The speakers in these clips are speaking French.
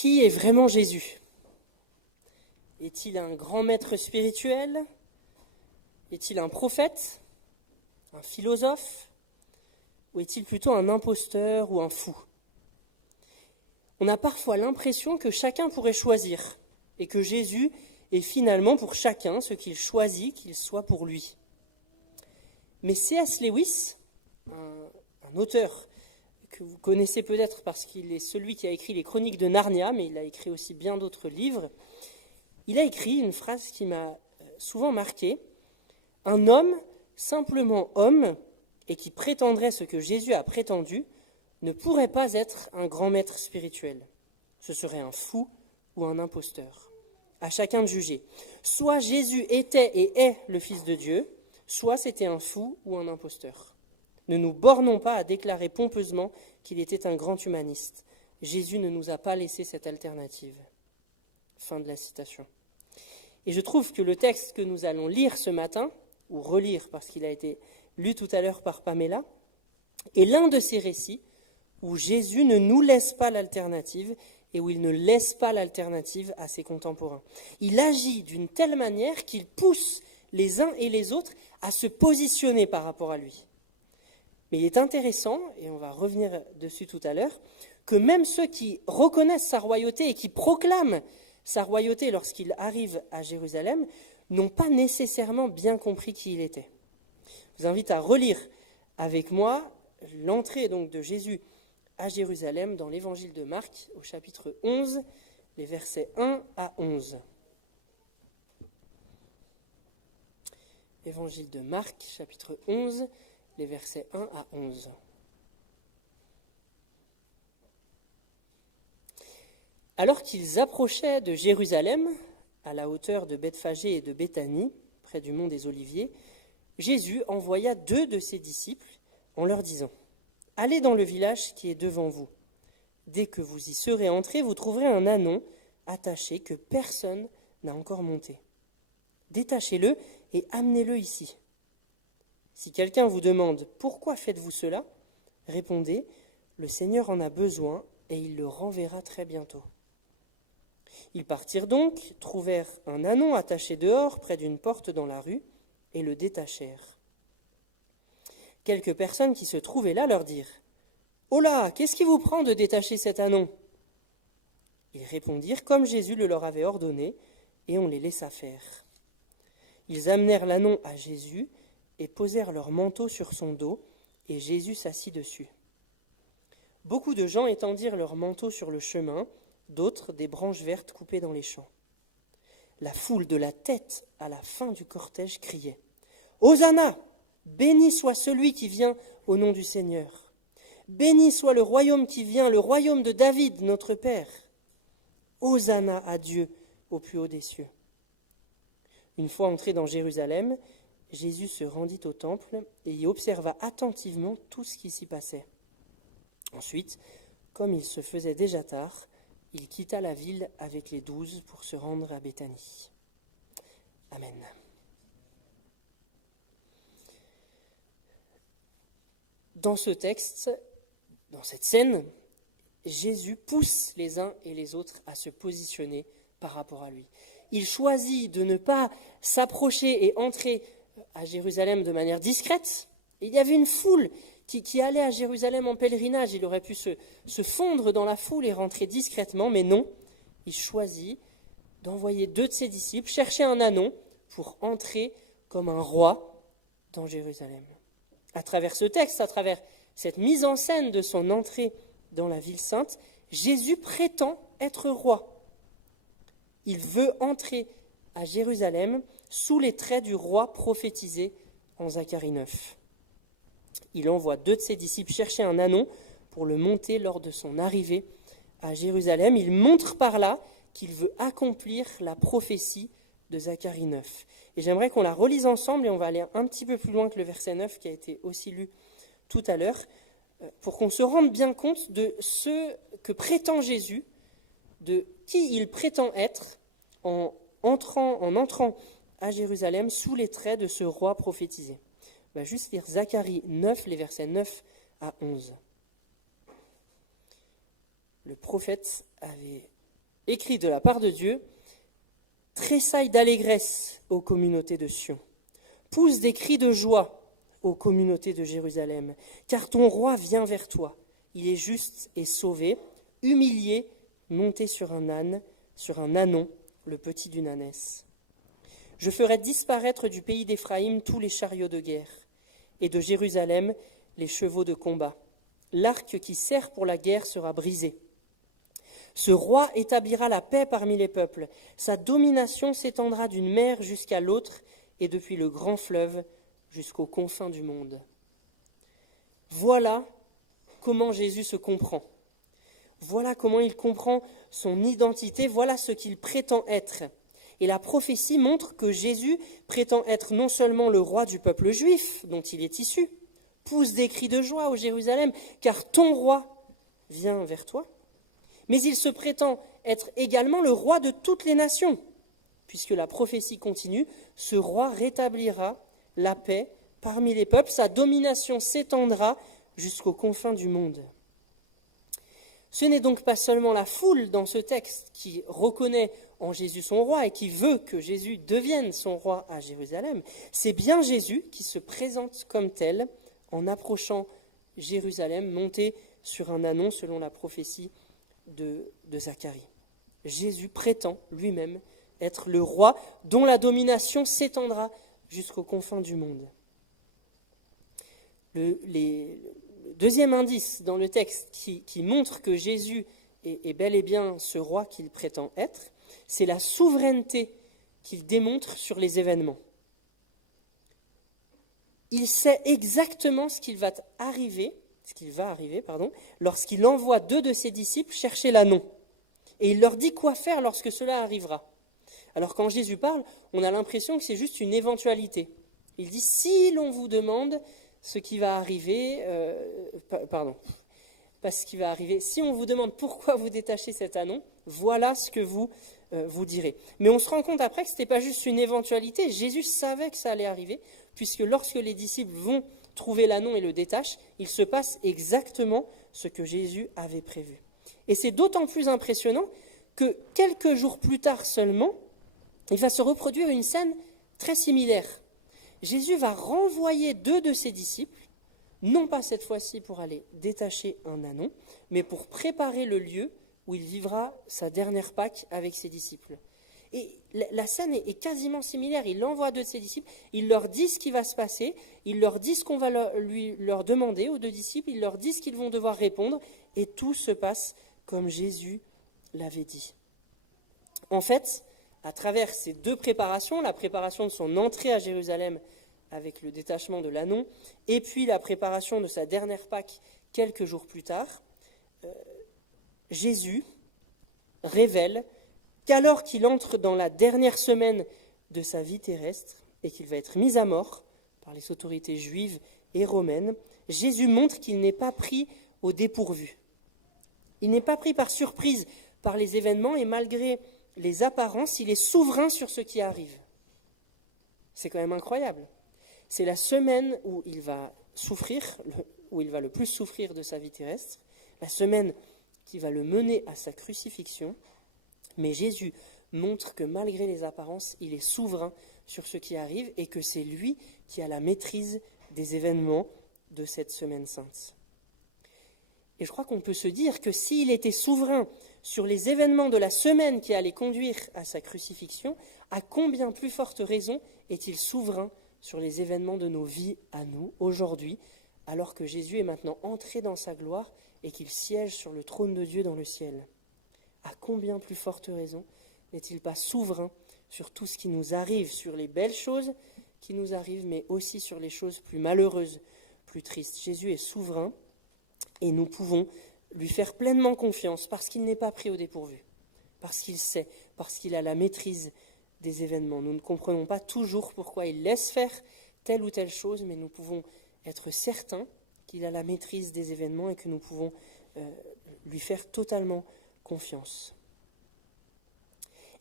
Qui est vraiment Jésus? Est-il un grand maître spirituel? Est-il un prophète? Un philosophe? Ou est-il plutôt un imposteur ou un fou? On a parfois l'impression que chacun pourrait choisir et que Jésus est finalement pour chacun ce qu'il choisit qu'il soit pour lui. Mais C.S. Lewis, un auteur que vous connaissez peut-être parce qu'il est celui qui a écrit les Chroniques de Narnia, mais il a écrit aussi bien d'autres livres, il a écrit une phrase qui m'a souvent marqué. Un homme, simplement homme, et qui prétendrait ce que Jésus a prétendu, ne pourrait pas être un grand maître spirituel. Ce serait un fou ou un imposteur. À chacun de juger. Soit Jésus était et est le Fils de Dieu, soit c'était un fou ou un imposteur. Ne nous bornons pas à déclarer pompeusement qu'il était un grand humaniste. Jésus ne nous a pas laissé cette alternative. Fin de la citation. Et je trouve que le texte que nous allons lire ce matin, ou relire parce qu'il a été lu tout à l'heure par Pamela, est l'un de ces récits où Jésus ne nous laisse pas l'alternative et où il ne laisse pas l'alternative à ses contemporains. Il agit d'une telle manière qu'il pousse les uns et les autres à se positionner par rapport à lui. Mais il est intéressant, et on va revenir dessus tout à l'heure, que même ceux qui reconnaissent sa royauté et qui proclament sa royauté lorsqu'il arrive à Jérusalem n'ont pas nécessairement bien compris qui il était. Je vous invite à relire avec moi l'entrée donc de Jésus à Jérusalem dans l'évangile de Marc au chapitre 11, les versets 1 à 11. Évangile de Marc, chapitre 11, les versets 1 à 11. Alors qu'ils approchaient de Jérusalem, à la hauteur de Bethphagée et de Béthanie, près du mont des Oliviers, Jésus envoya 2 de ses disciples en leur disant : « Allez dans le village qui est devant vous. Dès que vous y serez entrés, vous trouverez un ânon attaché que personne n'a encore monté. Détachez-le et amenez-le ici. Si quelqu'un vous demande « Pourquoi faites-vous cela ?», répondez « Le Seigneur en a besoin et il le renverra très bientôt. » Ils partirent donc, trouvèrent un ânon attaché dehors près d'une porte dans la rue et le détachèrent. Quelques personnes qui se trouvaient là leur dirent : « Oh là, qu'est-ce qui vous prend de détacher cet ânon ?» Ils répondirent comme Jésus le leur avait ordonné, et on les laissa faire. Ils amenèrent l'ânon à Jésus et posèrent leur manteau sur son dos, et Jésus s'assit dessus. Beaucoup de gens étendirent leurs manteaux sur le chemin, d'autres des branches vertes coupées dans les champs. La foule de la tête à la fin du cortège criait : « Hosanna ! Béni soit celui qui vient au nom du Seigneur. Béni soit le royaume qui vient, le royaume de David, notre Père. Hosanna à Dieu au plus haut des cieux. » Une fois entré dans Jérusalem, Jésus se rendit au temple et y observa attentivement tout ce qui s'y passait. Ensuite, comme il se faisait déjà tard, il quitta la ville avec les 12 pour se rendre à Béthanie. Amen. Dans ce texte, dans cette scène, Jésus pousse les uns et les autres à se positionner par rapport à lui. Il choisit de ne pas s'approcher et entrer à Jérusalem de manière discrète. Il y avait une foule qui allait à Jérusalem en pèlerinage. Il aurait pu se fondre dans la foule et rentrer discrètement, mais non. Il choisit d'envoyer 2 de ses disciples chercher un ânon pour entrer comme un roi dans Jérusalem. À travers ce texte, à travers cette mise en scène de son entrée dans la ville sainte, Jésus prétend être roi. Il veut entrer à Jérusalem sous les traits du roi prophétisé en Zacharie 9. Il envoie 2 de ses disciples chercher un ânon pour le monter lors de son arrivée à Jérusalem. Il montre par là qu'il veut accomplir la prophétie de Zacharie 9. Et j'aimerais qu'on la relise ensemble et on va aller un petit peu plus loin que le verset 9 qui a été aussi lu tout à l'heure pour qu'on se rende bien compte de ce que prétend Jésus, de qui il prétend être en entrant à Jérusalem sous les traits de ce roi prophétisé. On va juste lire Zacharie 9, les versets 9 à 11. Le prophète avait écrit de la part de Dieu, tressaille d'allégresse aux communautés de Sion, pousse des cris de joie aux communautés de Jérusalem, car ton roi vient vers toi, il est juste et sauvé, humilié, monté sur un âne, sur un ânon, le petit d'une ânesse. Je ferai disparaître du pays d'Éphraïm tous les chariots de guerre, et de Jérusalem les chevaux de combat. L'arc qui sert pour la guerre sera brisé. Ce roi établira la paix parmi les peuples. Sa domination s'étendra d'une mer jusqu'à l'autre et depuis le grand fleuve jusqu'aux confins du monde. Voilà comment Jésus se comprend. Voilà comment il comprend son identité. Voilà ce qu'il prétend être. Et la prophétie montre que Jésus prétend être non seulement le roi du peuple juif dont il est issu, pousse des cris de joie au Jérusalem, car ton roi vient vers toi, mais il se prétend être également le roi de toutes les nations, puisque la prophétie continue, ce roi rétablira la paix parmi les peuples, sa domination s'étendra jusqu'aux confins du monde. Ce n'est donc pas seulement la foule dans ce texte qui reconnaît en Jésus son roi et qui veut que Jésus devienne son roi à Jérusalem, c'est bien Jésus qui se présente comme tel en approchant Jérusalem, monté sur un ânon selon la prophétie de Zacharie. Jésus prétend lui-même être le roi dont la domination s'étendra jusqu'aux confins du monde. Le deuxième indice dans le texte qui montre que Jésus est bel et bien ce roi qu'il prétend être, c'est la souveraineté qu'il démontre sur les événements. Il sait exactement ce qui va arriver, lorsqu'il envoie 2 de ses disciples chercher l'ânon. Et il leur dit quoi faire lorsque cela arrivera. Alors quand Jésus parle, on a l'impression que c'est juste une éventualité. Il dit, si l'on vous demande ce qui va arriver, si on vous demande pourquoi vous détachez cet ânon, voilà ce que vous direz. Mais on se rend compte après que ce n'était pas juste une éventualité, Jésus savait que ça allait arriver, puisque lorsque les disciples vont trouver l'ânon et le détachent, il se passe exactement ce que Jésus avait prévu. Et c'est d'autant plus impressionnant que quelques jours plus tard seulement, il va se reproduire une scène très similaire. Jésus va renvoyer 2 de ses disciples, non pas cette fois-ci pour aller détacher un ânon, mais pour préparer le lieu où il vivra sa dernière Pâque avec ses disciples. Et la scène est quasiment similaire. Il envoie 2 de ses disciples, il leur dit ce qui va se passer, il leur dit ce qu'on va leur demander aux 2 disciples, il leur dit ce qu'ils vont devoir répondre, et tout se passe comme Jésus l'avait dit. En fait, à travers ces 2 préparations, la préparation de son entrée à Jérusalem avec le détachement de l'ânon, et puis la préparation de sa dernière Pâque quelques jours plus tard, Jésus révèle qu'alors qu'il entre dans la dernière semaine de sa vie terrestre et qu'il va être mis à mort par les autorités juives et romaines, Jésus montre qu'il n'est pas pris au dépourvu. Il n'est pas pris par surprise par les événements et malgré les apparences, il est souverain sur ce qui arrive. C'est quand même incroyable. C'est la semaine où il va souffrir, où il va le plus souffrir de sa vie terrestre, la semaine qui va le mener à sa crucifixion. Mais Jésus montre que malgré les apparences, il est souverain sur ce qui arrive et que c'est lui qui a la maîtrise des événements de cette semaine sainte. Et je crois qu'on peut se dire que s'il était souverain sur les événements de la semaine qui allait conduire à sa crucifixion, à combien plus forte raison est-il souverain sur les événements de nos vies à nous, aujourd'hui, alors que Jésus est maintenant entré dans sa gloire et qu'il siège sur le trône de Dieu dans le ciel. À combien plus forte raison n'est-il pas souverain sur tout ce qui nous arrive, sur les belles choses qui nous arrivent, mais aussi sur les choses plus malheureuses, plus tristes. Jésus est souverain et nous pouvons lui faire pleinement confiance parce qu'il n'est pas pris au dépourvu, parce qu'il sait, parce qu'il a la maîtrise des événements. Nous ne comprenons pas toujours pourquoi il laisse faire telle ou telle chose, mais nous pouvons être certains qu'il a la maîtrise des événements et que nous pouvons lui faire totalement confiance.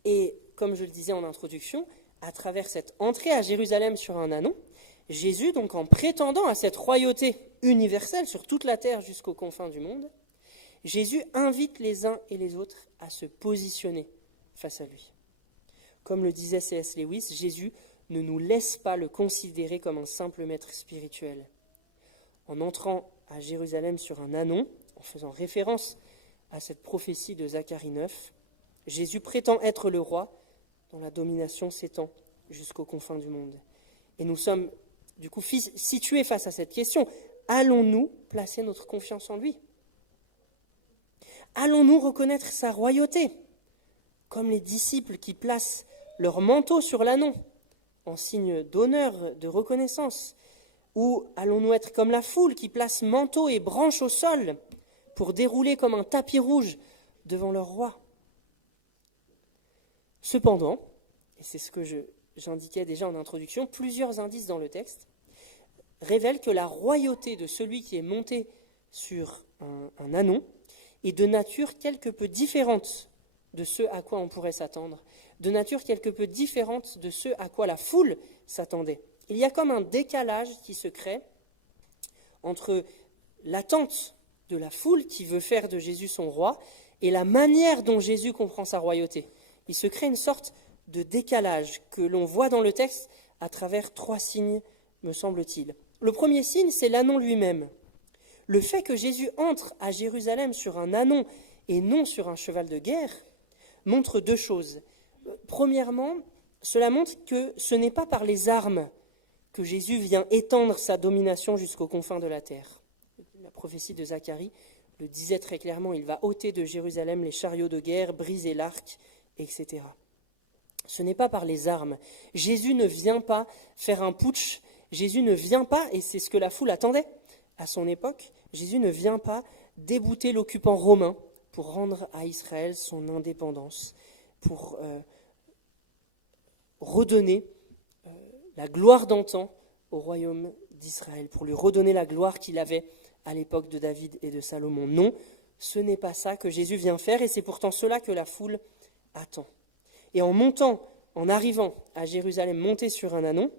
Et comme je le disais en introduction, à travers cette entrée à Jérusalem sur un ânon, Jésus, donc en prétendant à cette royauté universelle sur toute la terre jusqu'aux confins du monde, Jésus invite les uns et les autres à se positionner face à lui. Comme le disait C.S. Lewis, Jésus ne nous laisse pas le considérer comme un simple maître spirituel. En entrant à Jérusalem sur un ânon, en faisant référence à cette prophétie de Zacharie 9, Jésus prétend être le roi dont la domination s'étend jusqu'aux confins du monde. Et nous sommes du coup situés face à cette question. Allons-nous placer notre confiance en lui ? Allons-nous reconnaître sa royauté, comme les disciples qui placent leur manteau sur l'ânon, en signe d'honneur, de reconnaissance ? Ou allons-nous être comme la foule qui place manteau et branches au sol pour dérouler comme un tapis rouge devant leur roi ? Cependant, et c'est ce que j'indiquais déjà en introduction, plusieurs indices dans le texte révèlent que la royauté de celui qui est monté sur un ânon est de nature quelque peu différente de ce à quoi on pourrait s'attendre, de nature quelque peu différente de ce à quoi la foule s'attendait. Il y a comme un décalage qui se crée entre l'attente de la foule qui veut faire de Jésus son roi et la manière dont Jésus comprend sa royauté. Il se crée une sorte de décalage que l'on voit dans le texte à travers 3 signes, me semble-t-il. Le premier signe, c'est l'ânon lui-même. Le fait que Jésus entre à Jérusalem sur un ânon et non sur un cheval de guerre montre 2 choses. Premièrement, cela montre que ce n'est pas par les armes que Jésus vient étendre sa domination jusqu'aux confins de la terre. La prophétie de Zacharie le disait très clairement, il va ôter de Jérusalem les chariots de guerre, briser l'arc, etc. Ce n'est pas par les armes. Jésus ne vient pas faire un putsch. Jésus ne vient pas, et c'est ce que la foule attendait à son époque, Jésus ne vient pas débouter l'occupant romain pour rendre à Israël son indépendance, pour redonner la gloire d'antan au royaume d'Israël, pour lui redonner la gloire qu'il avait à l'époque de David et de Salomon. Non, ce n'est pas ça que Jésus vient faire, et c'est pourtant cela que la foule attend. Et en arrivant à Jérusalem, monté sur un ânon,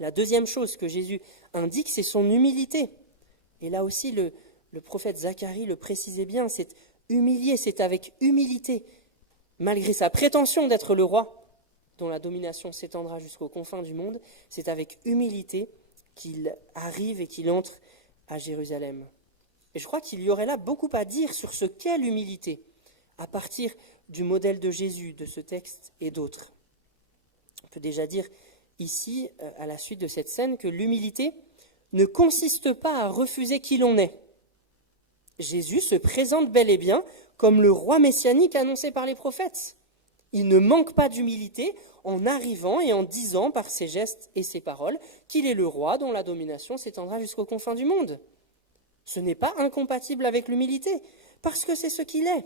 la deuxième chose que Jésus indique, c'est son humilité. Et là aussi, le prophète Zacharie le précisait bien, c'est humilié, c'est avec humilité, malgré sa prétention d'être le roi, dont la domination s'étendra jusqu'aux confins du monde, c'est avec humilité qu'il arrive et qu'il entre à Jérusalem. Et je crois qu'il y aurait là beaucoup à dire sur ce qu'est l'humilité, à partir du modèle de Jésus, de ce texte et d'autres. On peut déjà dire ici, à la suite de cette scène, que l'humilité ne consiste pas à refuser qui l'on est. Jésus se présente bel et bien comme le roi messianique annoncé par les prophètes. Il ne manque pas d'humilité en arrivant et en disant par ses gestes et ses paroles qu'il est le roi dont la domination s'étendra jusqu'aux confins du monde. Ce n'est pas incompatible avec l'humilité, parce que c'est ce qu'il est.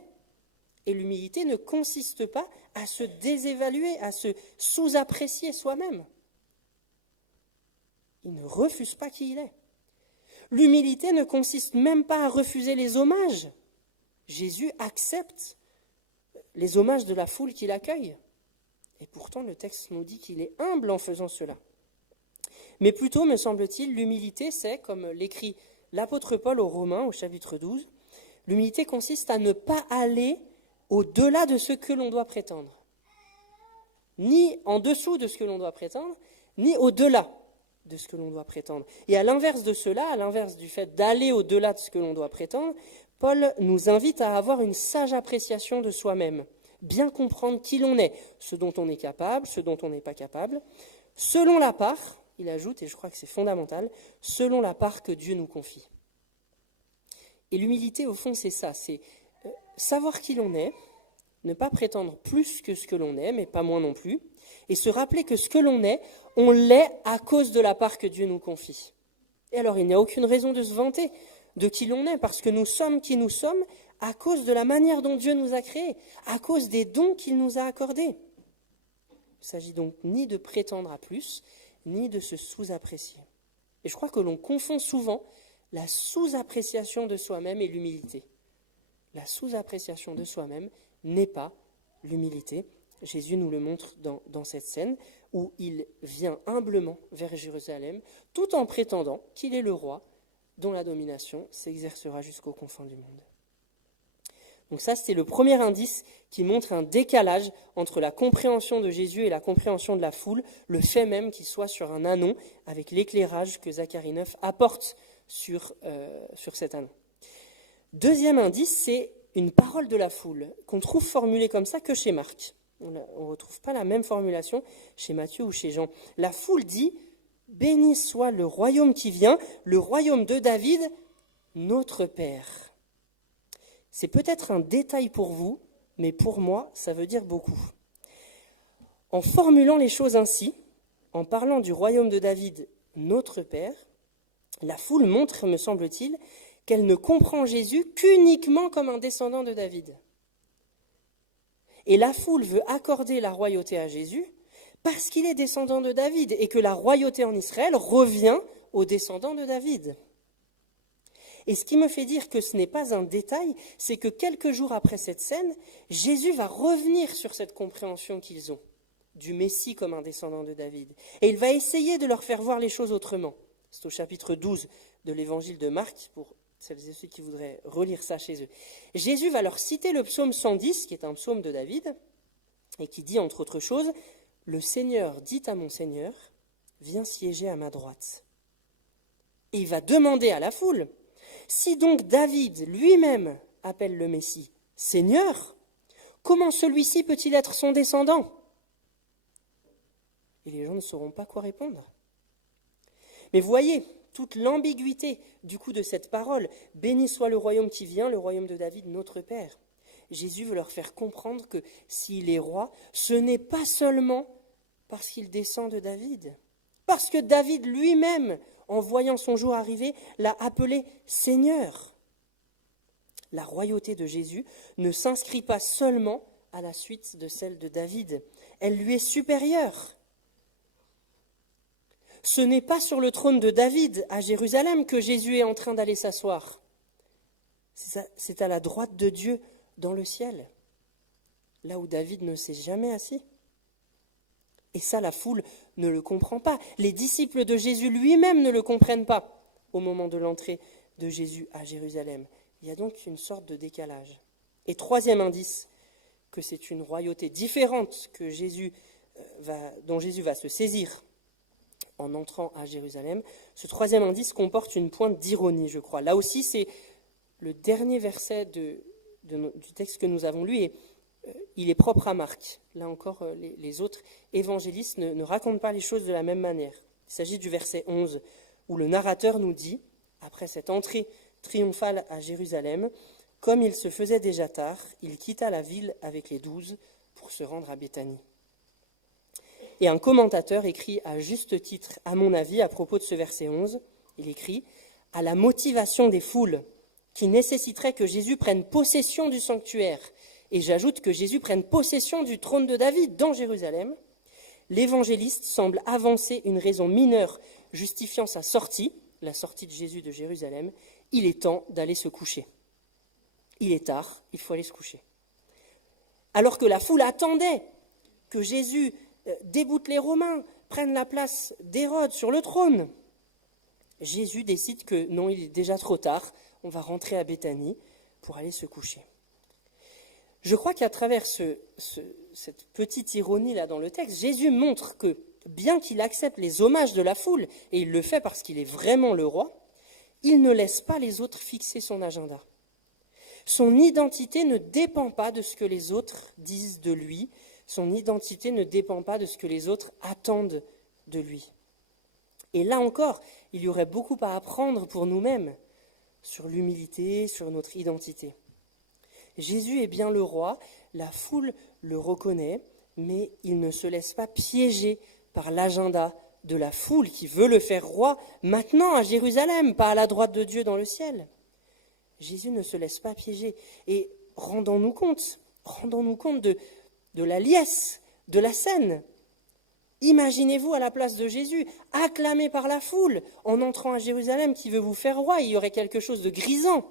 Et l'humilité ne consiste pas à se désévaluer, à se sous-apprécier soi-même. Il ne refuse pas qui il est. L'humilité ne consiste même pas à refuser les hommages. Jésus accepte les hommages de la foule qui l'accueille. Et pourtant, le texte nous dit qu'il est humble en faisant cela. Mais plutôt, me semble-t-il, l'humilité, c'est, comme l'écrit l'apôtre Paul aux Romains au chapitre 12, l'humilité consiste à ne pas aller au-delà de ce que l'on doit prétendre. Ni en dessous de ce que l'on doit prétendre, ni au-delà de ce que l'on doit prétendre. Et à l'inverse de cela, à l'inverse du fait d'aller au-delà de ce que l'on doit prétendre, Paul nous invite à avoir une sage appréciation de soi-même, bien comprendre qui l'on est, ce dont on est capable, ce dont on n'est pas capable, selon la part, il ajoute, et je crois que c'est fondamental, selon la part que Dieu nous confie. Et l'humilité, au fond, c'est ça, c'est savoir qui l'on est, ne pas prétendre plus que ce que l'on est, mais pas moins non plus, et se rappeler que ce que l'on est, on l'est à cause de la part que Dieu nous confie. Et alors, il n'y a aucune raison de se vanter de qui l'on est, parce que nous sommes qui nous sommes à cause de la manière dont Dieu nous a créés, à cause des dons qu'il nous a accordés. Il ne s'agit donc ni de prétendre à plus, ni de se sous-apprécier. Et je crois que l'on confond souvent la sous-appréciation de soi-même et l'humilité. La sous-appréciation de soi-même n'est pas l'humilité. Jésus nous le montre dans cette scène où il vient humblement vers Jérusalem tout en prétendant qu'il est le roi dont la domination s'exercera jusqu'aux confins du monde. Donc ça, c'est le premier indice qui montre un décalage entre la compréhension de Jésus et la compréhension de la foule, le fait même qu'il soit sur un anon, avec l'éclairage que Zacharie 9 apporte sur cet anon. Deuxième indice, c'est une parole de la foule, qu'on trouve formulée comme ça que chez Marc. On ne retrouve pas la même formulation chez Matthieu ou chez Jean. La foule dit « Béni soit le royaume qui vient, le royaume de David, notre Père ». C'est peut-être un détail pour vous, mais pour moi, ça veut dire beaucoup. En formulant les choses ainsi, en parlant du royaume de David, notre Père, la foule montre, me semble-t-il, qu'elle ne comprend Jésus qu'uniquement comme un descendant de David. Et la foule veut accorder la royauté à Jésus parce qu'il est descendant de David et que la royauté en Israël revient aux descendants de David. Et ce qui me fait dire que ce n'est pas un détail, c'est que quelques jours après cette scène, Jésus va revenir sur cette compréhension qu'ils ont du Messie comme un descendant de David. Et il va essayer de leur faire voir les choses autrement. C'est au chapitre 12 de l'évangile de Marc, pour celles et ceux qui voudraient relire ça chez eux. Jésus va leur citer le psaume 110, qui est un psaume de David, et qui dit, entre autres choses, « Le Seigneur dit à mon Seigneur, viens siéger à ma droite. » Et il va demander à la foule, « Si donc David lui-même appelle le Messie Seigneur, comment celui-ci peut-il être son descendant ?» Et les gens ne sauront pas quoi répondre. Mais voyez toute l'ambiguïté du coup de cette parole. « Béni soit le royaume qui vient, le royaume de David, notre Père. » Jésus veut leur faire comprendre que s'il est roi, ce n'est pas seulement parce qu'il descend de David. Parce que David lui-même, en voyant son jour arriver, l'a appelé Seigneur. La royauté de Jésus ne s'inscrit pas seulement à la suite de celle de David. Elle lui est supérieure. Ce n'est pas sur le trône de David à Jérusalem que Jésus est en train d'aller s'asseoir. C'est à la droite de Dieu dans le ciel, là où David ne s'est jamais assis. Et ça, la foule ne le comprend pas. Les disciples de Jésus lui-même ne le comprennent pas au moment de l'entrée de Jésus à Jérusalem. Il y a donc une sorte de décalage. Et troisième indice, que c'est une royauté différente dont Jésus va se saisir en entrant à Jérusalem. Ce troisième indice comporte une pointe d'ironie, je crois. Là aussi, c'est le dernier verset du texte que nous avons lu, et il est propre à Marc. Là encore, les autres évangélistes ne racontent pas les choses de la même manière. Il s'agit du verset 11, où le narrateur nous dit, après cette entrée triomphale à Jérusalem, « Comme il se faisait déjà tard, il quitta la ville avec les 12 pour se rendre à Béthanie. » Et un commentateur écrit à juste titre, à mon avis, à propos de ce verset 11, il écrit « À la motivation des foules qui nécessiterait que Jésus prenne possession du sanctuaire, et j'ajoute que Jésus prenne possession du trône de David dans Jérusalem, l'évangéliste semble avancer une raison mineure justifiant sa sortie, la sortie de Jésus de Jérusalem. Il est temps d'aller se coucher. Il est tard, il faut aller se coucher. » Alors que la foule attendait que Jésus déboute les Romains, prenne la place d'Hérode sur le trône, Jésus décide que non, il est déjà trop tard, on va rentrer à Béthanie pour aller se coucher. Je crois qu'à travers cette petite ironie là dans le texte, Jésus montre que, bien qu'il accepte les hommages de la foule, et il le fait parce qu'il est vraiment le roi, il ne laisse pas les autres fixer son agenda. Son identité ne dépend pas de ce que les autres disent de lui, son identité ne dépend pas de ce que les autres attendent de lui. Et là encore, il y aurait beaucoup à apprendre pour nous-mêmes sur l'humilité, sur notre identité. Jésus est bien le roi, la foule le reconnaît, mais il ne se laisse pas piéger par l'agenda de la foule qui veut le faire roi maintenant à Jérusalem, pas à la droite de Dieu dans le ciel. Jésus ne se laisse pas piéger. Et rendons-nous compte de la liesse, de la scène. Imaginez-vous à la place de Jésus, acclamé par la foule, en entrant à Jérusalem qui veut vous faire roi, il y aurait quelque chose de grisant.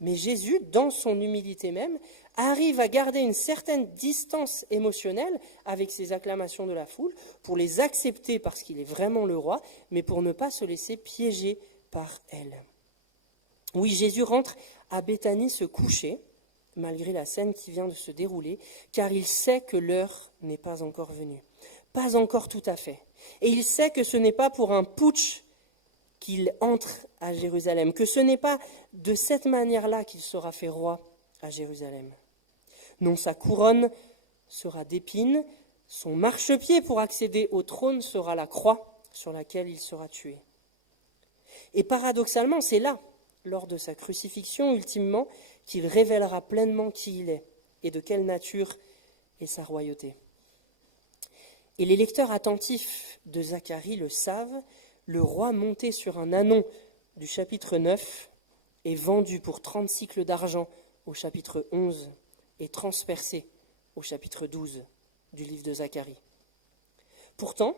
Mais Jésus, dans son humilité même, arrive à garder une certaine distance émotionnelle avec ces acclamations de la foule, pour les accepter parce qu'il est vraiment le roi, mais pour ne pas se laisser piéger par elle. Oui, Jésus rentre à Béthanie se coucher, malgré la scène qui vient de se dérouler, car il sait que l'heure n'est pas encore venue. Pas encore tout à fait. Et il sait que ce n'est pas pour un putsch qu'il entre à Jérusalem, que ce n'est pas de cette manière-là qu'il sera fait roi à Jérusalem. Non, sa couronne sera d'épines, son marchepied pour accéder au trône sera la croix sur laquelle il sera tué. Et paradoxalement, c'est là, lors de sa crucifixion, ultimement, qu'il révélera pleinement qui il est et de quelle nature est sa royauté. Et les lecteurs attentifs de Zacharie le savent, le roi monté sur un ânon du chapitre 9 est vendu pour 30 cycles d'argent au chapitre 11 et transpercé au chapitre 12 du livre de Zacharie. Pourtant,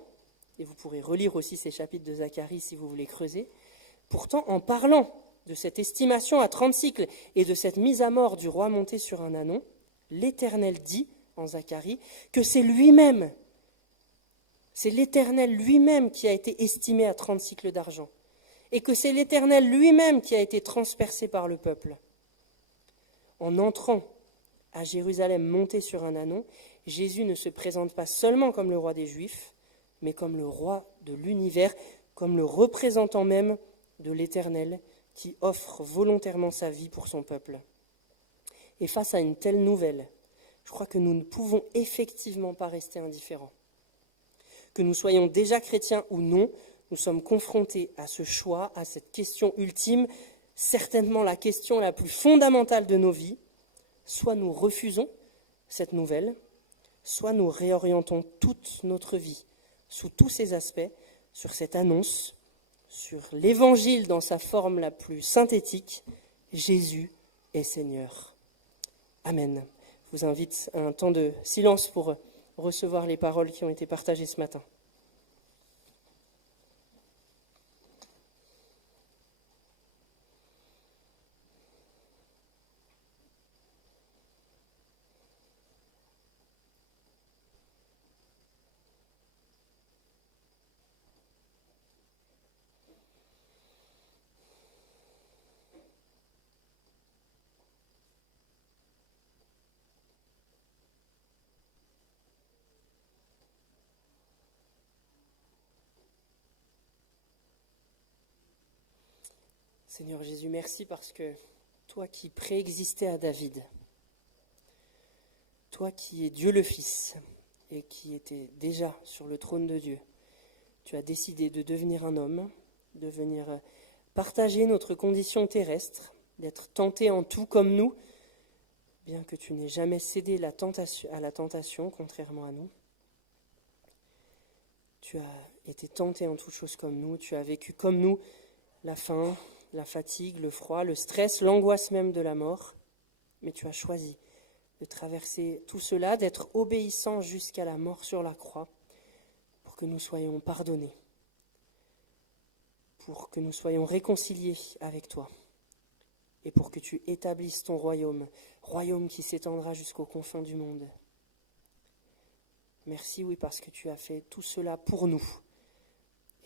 et vous pourrez relire aussi ces chapitres de Zacharie si vous voulez creuser, pourtant en parlant de cette estimation à 30 cycles et de cette mise à mort du roi monté sur un ânon, l'Éternel dit en Zacharie que c'est lui-même, c'est l'Éternel lui-même qui a été estimé à 30 cycles d'argent et que c'est l'Éternel lui-même qui a été transpercé par le peuple. En entrant à Jérusalem monté sur un ânon, Jésus ne se présente pas seulement comme le roi des Juifs, mais comme le roi de l'univers, comme le représentant même de l'Éternel qui offre volontairement sa vie pour son peuple. Et face à une telle nouvelle, je crois que nous ne pouvons effectivement pas rester indifférents. Que nous soyons déjà chrétiens ou non, nous sommes confrontés à ce choix, à cette question ultime, certainement la question la plus fondamentale de nos vies. Soit nous refusons cette nouvelle, soit nous réorientons toute notre vie, sous tous ses aspects, sur cette annonce, sur l'Évangile dans sa forme la plus synthétique, Jésus est Seigneur. Amen. Je vous invite à un temps de silence pour recevoir les paroles qui ont été partagées ce matin. Seigneur Jésus, merci parce que toi qui préexistais à David, toi qui es Dieu le Fils et qui étais déjà sur le trône de Dieu, tu as décidé de devenir un homme, de venir partager notre condition terrestre, d'être tenté en tout comme nous, bien que tu n'aies jamais cédé à la tentation, contrairement à nous. Tu as été tenté en toutes choses comme nous, tu as vécu comme nous la faim, la fatigue, le froid, le stress, l'angoisse même de la mort. Mais tu as choisi de traverser tout cela, d'être obéissant jusqu'à la mort sur la croix, pour que nous soyons pardonnés, pour que nous soyons réconciliés avec toi, et pour que tu établisses ton royaume, royaume qui s'étendra jusqu'aux confins du monde. Merci, oui, parce que tu as fait tout cela pour nous,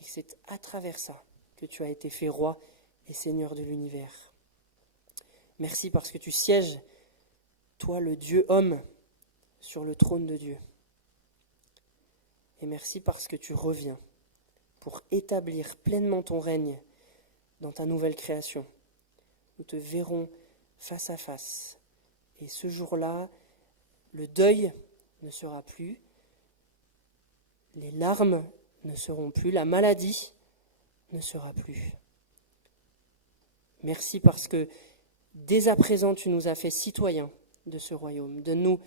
et que c'est à travers ça que tu as été fait roi et Seigneur de l'univers. Merci parce que tu sièges, toi le Dieu homme, sur le trône de Dieu. Et merci parce que tu reviens pour établir pleinement ton règne dans ta nouvelle création. Nous te verrons face à face. Et ce jour-là, le deuil ne sera plus, les larmes ne seront plus, la maladie ne sera plus. Merci parce que dès à présent, tu nous as fait citoyens de ce royaume. Donne-nous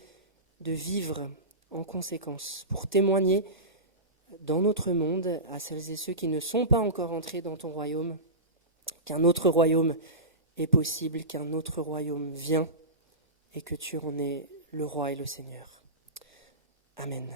de vivre en conséquence pour témoigner dans notre monde à celles et ceux qui ne sont pas encore entrés dans ton royaume, qu'un autre royaume est possible, qu'un autre royaume vient et que tu en es le roi et le Seigneur. Amen.